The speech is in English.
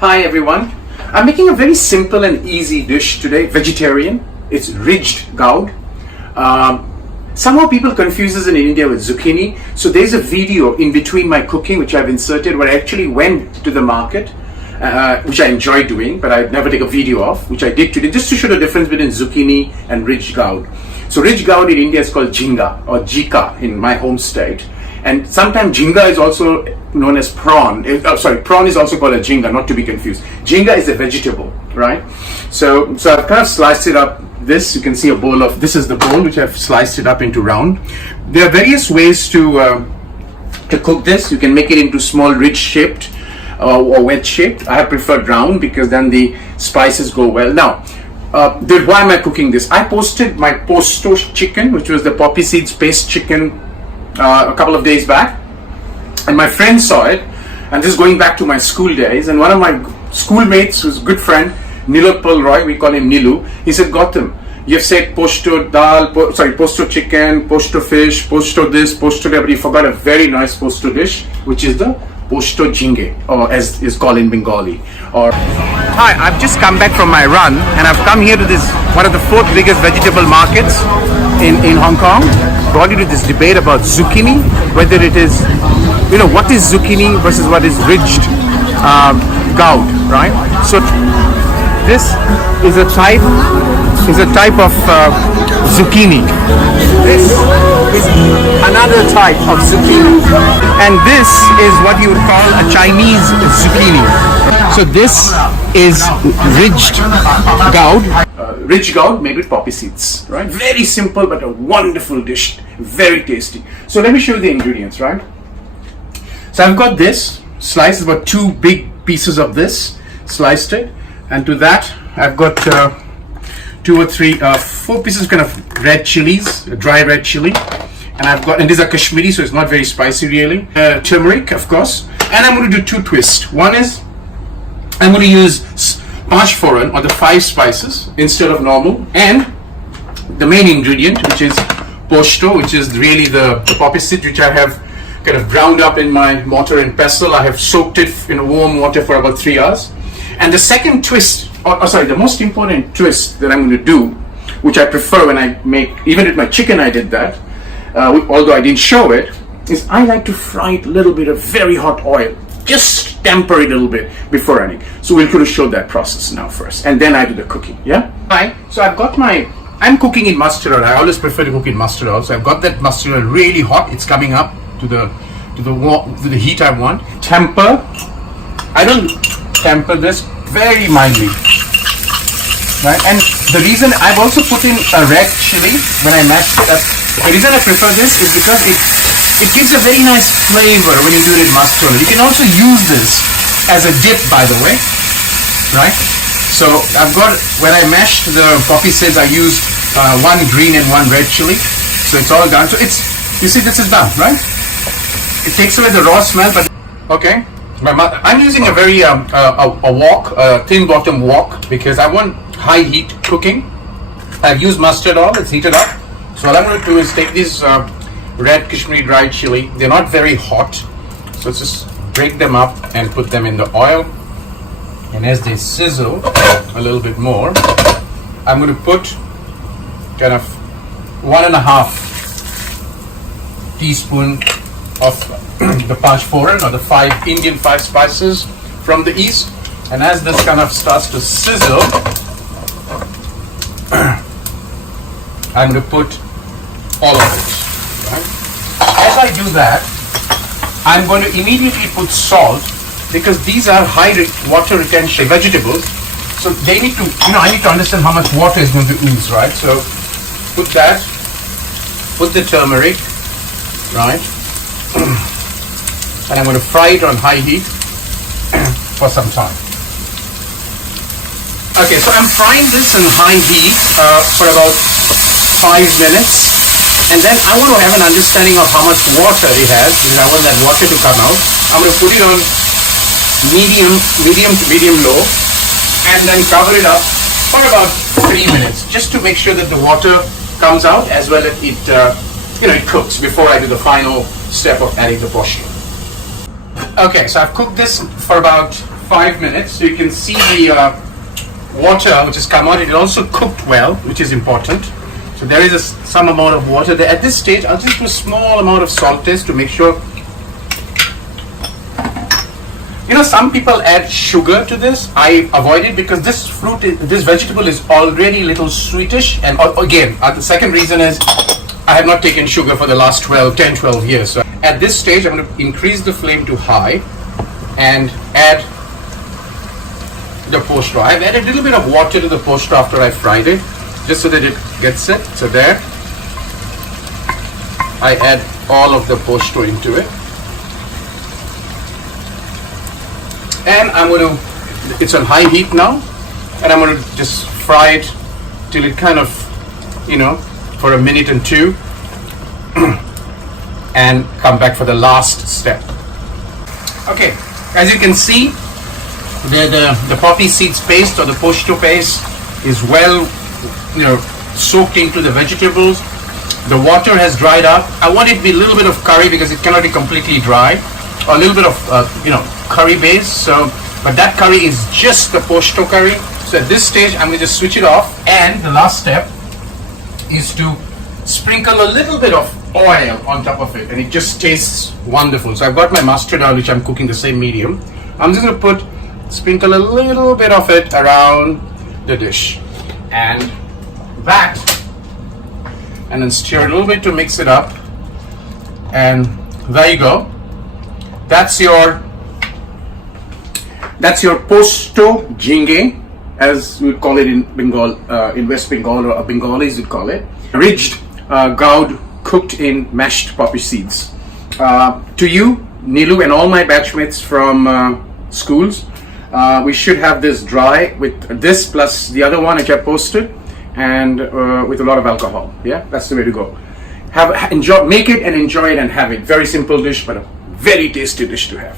Hi everyone. I'm making a very simple and easy dish today, vegetarian. It's Ridged Gourd. Somehow people confuse this in India with zucchini. So there's a video in between my cooking which I've inserted where I actually went to the market, which I enjoy doing, but I'd never take a video of, which I did today just to show the difference between zucchini and Ridged Gourd. So Ridged Gourd in India is called Jhinge or Jika in my home state. And sometimes Jhinge is also known as prawn. Prawn is also called a Jhinge, not to be confused. Jhinge is a vegetable, right? So I've kind of sliced it up. This, you can see a bowl of, this is the bowl which I've sliced it up into round. There are various ways to cook this. You can make it into small ridge shaped or wedge shaped. I have preferred round because then the spices go well. Now, why am I cooking this? I posted my Posto chicken, which was the poppy seeds paste chicken, a couple of days back, and my friend saw it, and this is going back to my school days, and one of my schoolmates, who's a good friend, Nilotpal Roy, we call him Nilu, he said, Gautam, you've said Posto dal, Posto chicken, Posto fish, Posto this, Posto that, but you forgot a very nice Posto dish, which is the Posto Jhinge, or as is called in Bengali. Hi, I've just come back from my run, and I've come here to this, one of the fourth biggest vegetable markets in Hong Kong. Brought you to this debate about zucchini, whether it is, what is zucchini versus what is ridged gourd, right? So this is a type of zucchini. This is another type of zucchini, and this is what you would call a Chinese zucchini. So this is ridged gourd. Ridged gourd made with poppy seeds, right? Very simple but a wonderful dish, very tasty. So let me show you the ingredients, right? So I've got this sliced, about 2 big pieces of this, sliced it, and to that I've got 2 or 3, 4 pieces kind of red chilies, dry red chili, and these are Kashmiri, so it's not very spicy really. Turmeric, of course, and I'm going to do 2 twists. One is I'm going to use Panch Phoron, or the 5 spices, instead of normal, and the main ingredient, which is Posto, which is really the poppy seed, which I have kind of ground up in my mortar and pestle. I have soaked it in warm water for about 3 hours. And the second twist, the most important twist that I'm going to do, which I prefer when I make, even with my chicken I did that, although I didn't show it, is I like to fry it a little bit of very hot oil. Just temper it a little bit before adding. So we'll going to show that process now first, and then I do the cooking. Yeah. Right. So I've got I'm cooking in mustard oil. I always prefer to cook in mustard oil. So I've got that mustard oil really hot. It's coming up to the heat I want. Temper. I don't temper this very mildly. Right. And the reason I've also put in a red chili when I mashed it up. The reason I prefer this is because it gives a very nice flavor when you do it in mustard oil. You can also use this as a dip, by the way, right? So I've got, when I mashed the poppy seeds, I used 1 green and 1 red chili. So it's all done. So you see, this is done, right? It takes away the raw smell, but okay. I'm using a very thin bottom wok, because I want high heat cooking. I've used mustard oil, it's heated up. So all I'm going to do is take these red Kashmiri dried chili. They're not very hot, so let's just break them up and put them in the oil. And as they sizzle a little bit more, I'm going to put kind of 1.5 teaspoon of the Panch Phoron, or the 5 Indian 5 spices from the east. And as this kind of starts to sizzle, I'm going to put all of it. Right? As I do that, I'm going to immediately put salt, because these are high water retention vegetables, so they need to, I need to understand how much water is going to ooze, right? So put that, put the turmeric, right? And I'm going to fry it on high heat for some time. Okay, so I'm frying this on high heat for about 5 minutes. And then I want to have an understanding of how much water it has, because I want that water to come out. I'm going to put it on medium to medium low, and then cover it up for about 3 minutes, just to make sure that the water comes out as well as it cooks before I do the final step of adding the posto. Okay, so I've cooked this for about 5 minutes. So you can see the water which has come out. It also cooked well, which is important. So there is some amount of water there. At this stage, I'll just do a small amount of salt taste to make sure. You know, some people add sugar to this. I avoid it because this vegetable is already a little sweetish. And again, the second reason is I have not taken sugar for the last 10, 12 years. So at this stage, I'm going to increase the flame to high and add the Posto. I've added a little bit of water to the Posto after I fried it, just so that it gets it. So there, I add all of the Posto into it. And I'm going to, it's on high heat now, and I'm going to just fry it till it kind of, you know, for a minute and two, and come back for the last step. Okay, as you can see, the poppy seeds paste or the Posto paste is well, you know, soaked into the vegetables. The water has dried up. I want it to be a little bit of curry because it cannot be completely dry, or a little bit of you know, curry base. So, but that curry is just the Posto curry. So at this stage, I'm going to just switch it off, and the last step is to sprinkle a little bit of oil on top of it, and it just tastes wonderful. So I've got my mustard oil, which I'm cooking the same medium. I'm just going to sprinkle a little bit of it around the dish, and that, and then stir a little bit to mix it up, and there you go. That's your Posto Jhinge, as we would call it in Bengal, in West Bengal, or Bengalis would call it. Ridged Gourd cooked in mashed poppy seeds. To you, Nilu, and all my batchmates from schools, we should have this dry with this plus the other one which I posted, and with a lot of alcohol. Yeah, that's the way to go. Make it and enjoy it and have it. Very simple dish, but a very tasty dish to have.